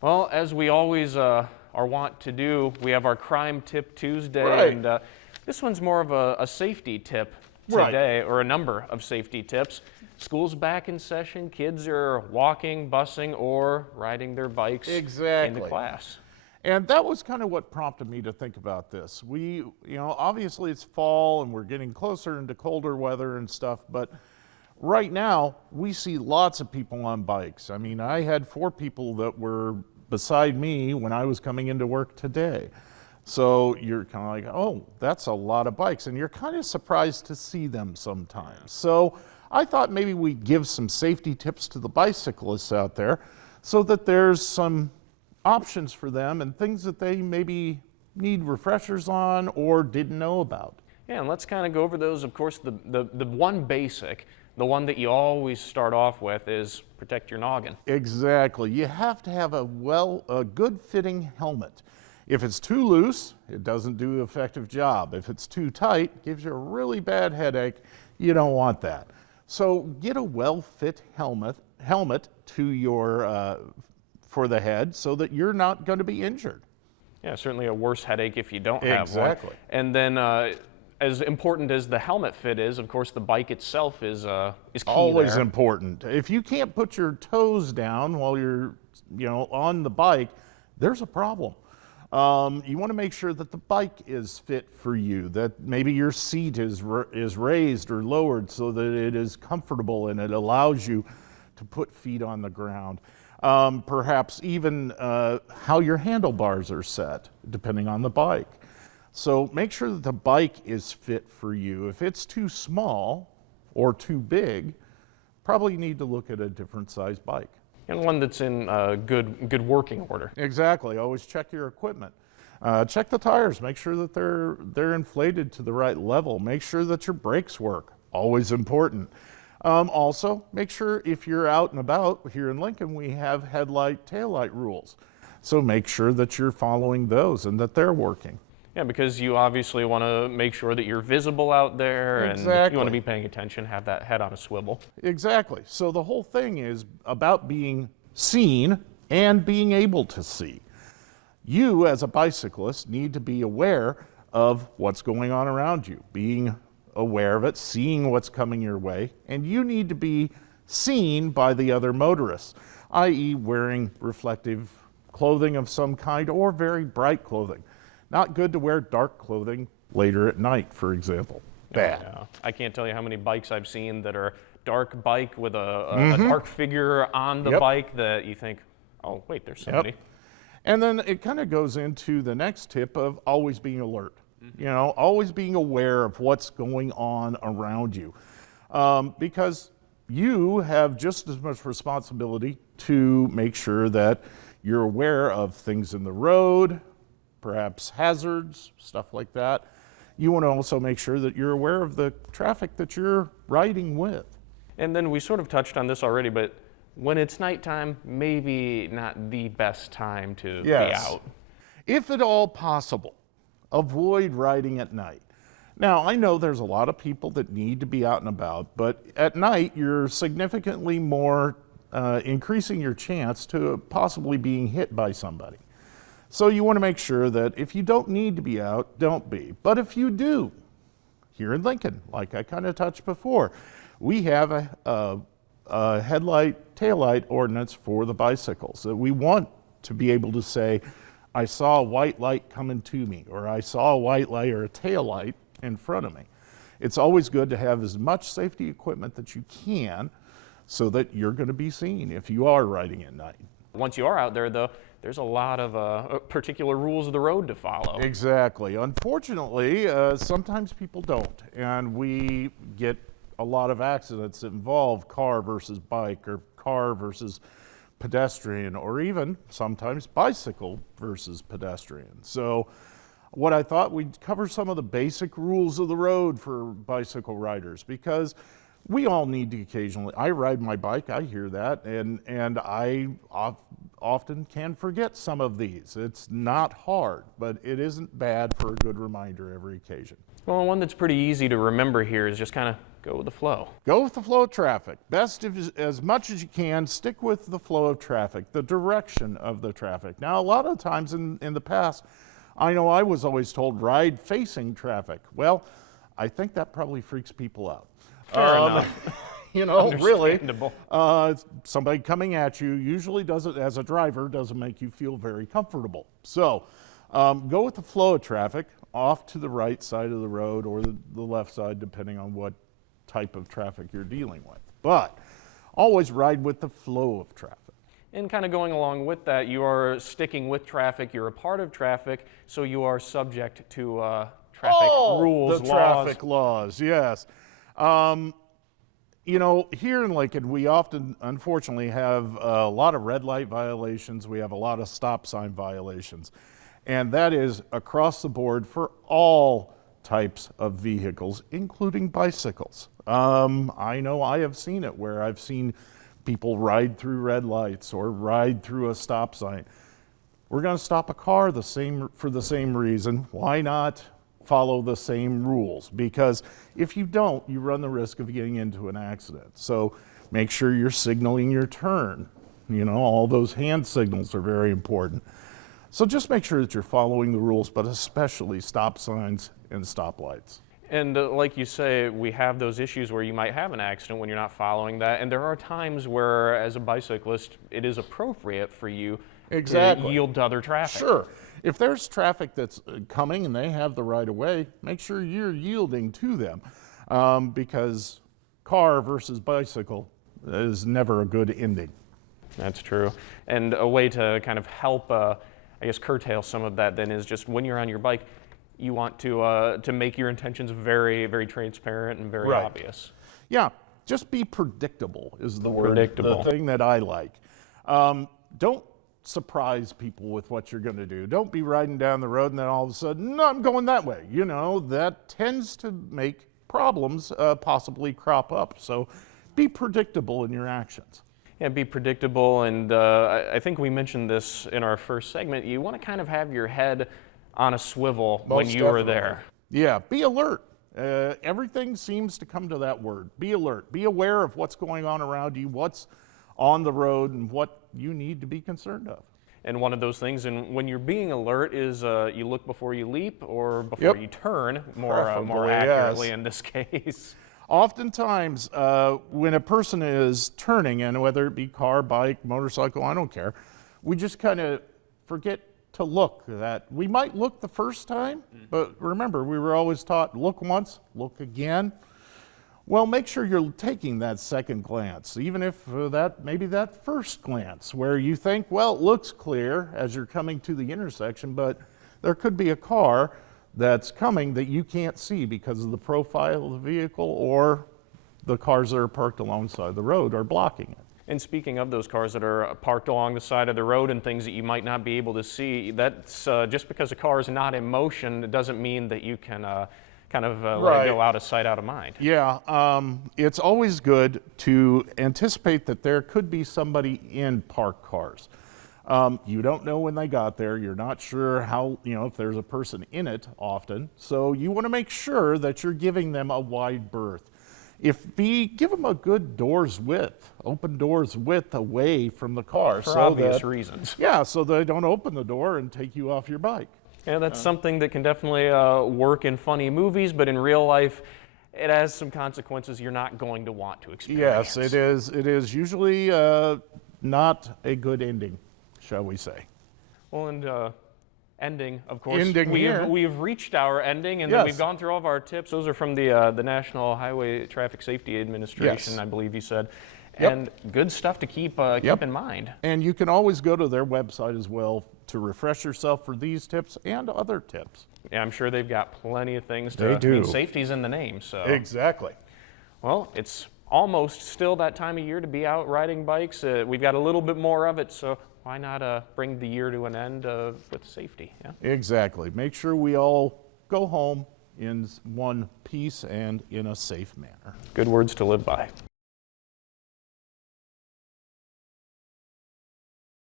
Well, as we always are wont to do, we have our Crime Tip Tuesday, Right. and this one's more of a safety tip Right. today, or a number of safety tips. School's back in session, kids are walking, busing, or riding their bikes Exactly. into class. And that was kind of what prompted me to think about this. Obviously it's fall and we're getting closer into colder weather and stuff, but right now we see lots of people on bikes. I mean, I had 4 people that were beside me when I was coming into work today. So you're kind of like, oh, that's a lot of bikes. And you're kind of surprised to see them sometimes. So I thought maybe we'd give some safety tips to the bicyclists out there so that there's some options for them and things that they maybe need refreshers on or didn't know about. Yeah, and let's kind of go over those. Of course, the one basic, the one that you always start off with is protect your noggin. Exactly. You have to have a good fitting helmet. If it's too loose, it doesn't do an effective job. If it's too tight, it gives you a really bad headache. You don't want that. So get a well-fit helmet to your for the head so that you're not going to be injured. Yeah, certainly a worse headache if you don't have Exactly. one. And then as important as the helmet fit is, of course, the bike itself is key Always there. important. If you can't put your toes down while you're, on the bike, there's a problem. You want to make sure that the bike is fit for you, that maybe your seat is raised or lowered so that it is comfortable and it allows you to put feet on the ground. Perhaps even how your handlebars are set, depending on the bike. So make sure that the bike is fit for you. If it's too small or too big, probably need to look at a different size bike. And one that's in good working order. Exactly. Always check your equipment. Check the tires. Make sure that they're inflated to the right level. Make sure that your brakes work. Always important. Also, make sure if you're out and about, here in Lincoln, we have headlight, taillight rules. So make sure that you're following those and that they're working. Yeah, because you obviously want to make sure that you're visible out there, and Exactly. you want to be paying attention, have that head on a swivel. Exactly. So the whole thing is about being seen and being able to see. You, as a bicyclist, need to be aware of what's going on around you, being aware of it, seeing what's coming your way, and you need to be seen by the other motorists, i.e. wearing reflective clothing of some kind or very bright clothing. Not good to wear dark clothing later at night, for example. Bad. Yeah. I can't tell you how many bikes I've seen that are dark bike with a dark figure on the Yep. bike that you think, oh, wait, there's somebody. And then it kind of goes into the next tip of always being alert. Always being aware of what's going on around you. Because you have just as much responsibility to make sure that you're aware of things in the road, perhaps hazards, stuff like that. You want to also make sure that you're aware of the traffic that you're riding with. And then we sort of touched on this already, but when it's nighttime, maybe not the best time to be out. If at all possible, avoid riding at night. Now, I know there's a lot of people that need to be out and about, but at night you're significantly more increasing your chance to possibly being hit by somebody. So you want to make sure that if you don't need to be out, don't be. But if you do, here in Lincoln, like I kind of touched before, we have a headlight, taillight ordinance for the bicycles. That we want to be able to say, I saw a white light coming to me, or I saw a white light or a tail light in front of me. It's always good to have as much safety equipment that you can so that you're going to be seen if you are riding at night. Once you are out there, though, there's a lot of particular rules of the road to follow. Exactly. Unfortunately, sometimes people don't, and we get a lot of accidents that involve car versus bike or car versus pedestrian, or even sometimes bicycle versus pedestrian. So what I thought, we'd cover some of the basic rules of the road for bicycle riders, because we all need to occasionally, I ride my bike, I hear that, and I often can forget some of these. It's not hard, but it isn't bad for a good reminder every occasion. Well, one that's pretty easy to remember here is just kind of Go with the flow. Go with the flow of traffic. Best, if, as much as you can, stick with the flow of traffic, the direction of the traffic. Now, a lot of times in the past, I know I was always told ride facing traffic. Well, I think that probably freaks people out. Fair enough. You know, really, Understandable. somebody coming at you usually doesn't, as a driver, doesn't make you feel very comfortable. So go with the flow of traffic off to the right side of the road or the left side, depending on what type of traffic you're dealing with. But always ride with the flow of traffic. And kind of going along with that, you are sticking with traffic, you're a part of traffic, so you are subject to traffic rules, the laws. traffic laws, yes. You know, here in Lincoln, we often, unfortunately, have a lot of red light violations. We have a lot of stop sign violations. And that is across the board for all types of vehicles, including bicycles. I know I have seen it where I've seen people ride through red lights or ride through a stop sign. We're going to stop a car for the same reason. Why not follow the same rules? Because if you don't, you run the risk of getting into an accident. So make sure you're signaling your turn. You know, all those hand signals are very important. So just make sure that you're following the rules, but especially stop signs and stoplights. And like you say, we have those issues where you might have an accident when you're not following that. And there are times where, as a bicyclist, it is appropriate for you to yield to other traffic. Sure. If there's traffic that's coming and they have the right of way, make sure you're yielding to them, because car versus bicycle is never a good ending. That's true. And a way to kind of help, I guess, curtail some of that then is just when you're on your bike, you want to make your intentions very, very transparent and very obvious. Yeah, just be predictable is the word, Predictable. the thing that I like. Don't surprise people with what you're going to do. Don't be riding down the road and then all of a sudden, no, I'm going that way. You know, that tends to make problems possibly crop up. So be predictable in your actions. Yeah, be predictable. And I think we mentioned this in our first segment. You want to kind of have your head on a swivel when you are there. Yeah, be alert. Everything seems to come to that word. Be alert. Be aware of what's going on around you, what's on the road, and what you need to be concerned of. And one of those things, and when you're being alert, is you look before you leap or before you turn, more accurately in this case. Oftentimes, when a person is turning, and whether it be car, bike, motorcycle, I don't care, we just kind of forget to look. That we might look the first time, but remember, we were always taught, look once, look again. Well, make sure you're taking that second glance, even if maybe that first glance, where you think, well, it looks clear as you're coming to the intersection, but there could be a car that's coming that you can't see because of the profile of the vehicle, or the cars that are parked alongside the road are blocking it. And speaking of those cars that are parked along the side of the road and things that you might not be able to see, that's just because a car is not in motion, it doesn't mean that you can let it go out of sight, out of mind. Yeah, it's always good to anticipate that there could be somebody in parked cars. You don't know when they got there. You're not sure how, if there's a person in it often. So you want to make sure that you're giving them a wide berth. Give them a good doors width, open doors width away from the car. For obvious reasons. Yeah, so they don't open the door and take you off your bike. Yeah, that's something that can definitely work in funny movies, but in real life, it has some consequences you're not going to want to experience. Yes, it is. It is usually not a good ending, shall we say. Well, and ending, of course. We have reached our ending, and then we've gone through all of our tips. Those are from the National Highway Traffic Safety Administration, I believe you said. And good stuff to keep in mind. And you can always go to their website as well to refresh yourself for these tips and other tips. Yeah, I'm sure they've got plenty of things to. They do. I mean, safety's in the name, so. Exactly. Well, it's almost still that time of year to be out riding bikes. We've got a little bit more of it, so why not bring the year to an end with safety? Yeah. Exactly. Make sure we all go home in one piece and in a safe manner. Good words to live by.